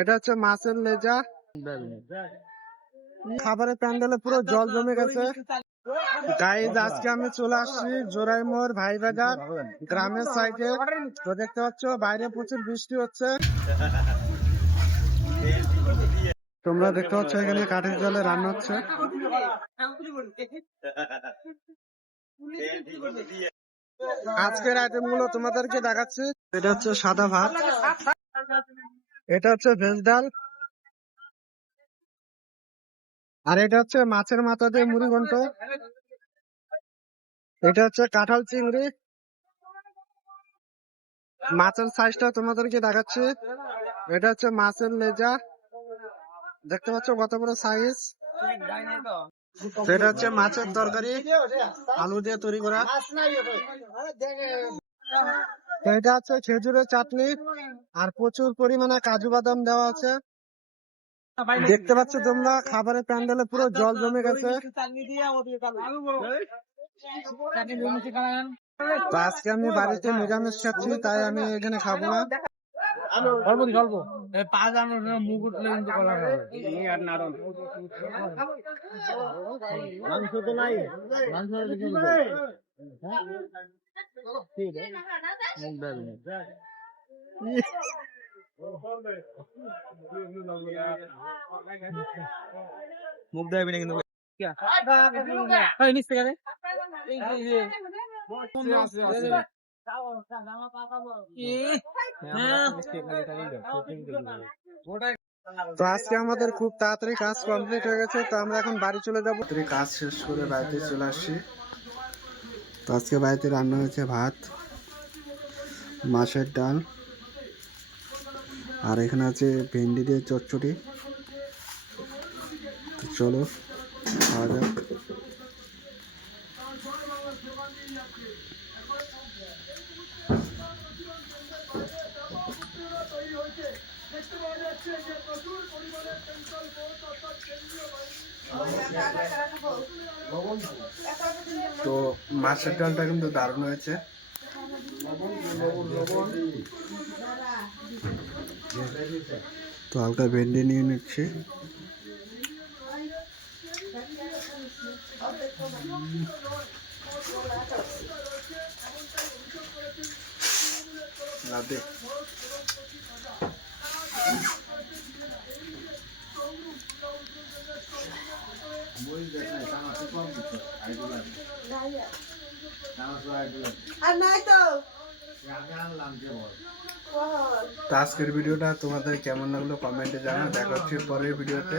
এটা হচ্ছে মাছের লেজা। খাবারের প্যান্ডেলে পুরো জল জমে গেছে। গাইজ আজকে আমি চলে আসছি জোড়াইমোড় ভাই বাজার গ্রামের সাইডে। তো দেখতে পাচ্ছ বাইরে প্রচুর বৃষ্টি হচ্ছে। তোমরা দেখতে পাচ্ছ এখানে কাঠের জলে রান্না হচ্ছে। আজকের আইটেম গুলো তোমাদেরকে দেখাচ্ছি। এটা হচ্ছে সাদা ভাত, এটা হচ্ছে ভেজ ডাল, আর এটা হচ্ছে মাছের মাথা দিয়ে মুড়ি ঘন্ট, এটা হচ্ছে কাঁঠাল চিংড়ি। মাছের সাইজটা তোমাদেরকে দেখাচ্ছি। এটা হচ্ছে মাছের লেজা, দেখতে পাচ্ছ কত বড় সাইজ। এটা হচ্ছে মাছের তরকারি আলু দিয়ে তৈরি করা। এটা হচ্ছে খেজুরের চাটনি, আর প্রচুর পরিমাণে কাজু বাদাম দেওয়া আছে। দেখতে পাচ্ছ তোমরা খাবারের প্যান্ডেলে পুরো জল জমে গেছে। তো আজকে আমি বাড়িতে নিরামিষ খাচ্ছি, তাই আমি এখানে খাবো না। মুখ দেখাবি না কিন্তু। তো আজকে আমাদের খুব তাড়াতাড়ি কাজ কমপ্লিট হয়ে গেছে, তো আমরা এখন বাড়ি চলে যাবো। কাজ শেষ করে বাড়িতে চলে আসছি। তো আজকে বাড়িতে রান্না হয়েছে ভাত, মাছের ডাল, আর এখানে আছে ভেন্ডি দিয়ে চচ্চড়ি। তো চলো খাওয়া যাক। তো মাছের ডালটা কিন্তু দারুণ হয়েছে। তো হালকা ভেন্ডি নিয়ে নিচ্ছি। তো আজকের ভিডিওটা তোমাদের কেমন লাগলো কমেন্টে জানাও। দেখা হচ্ছে পরের ভিডিওতে।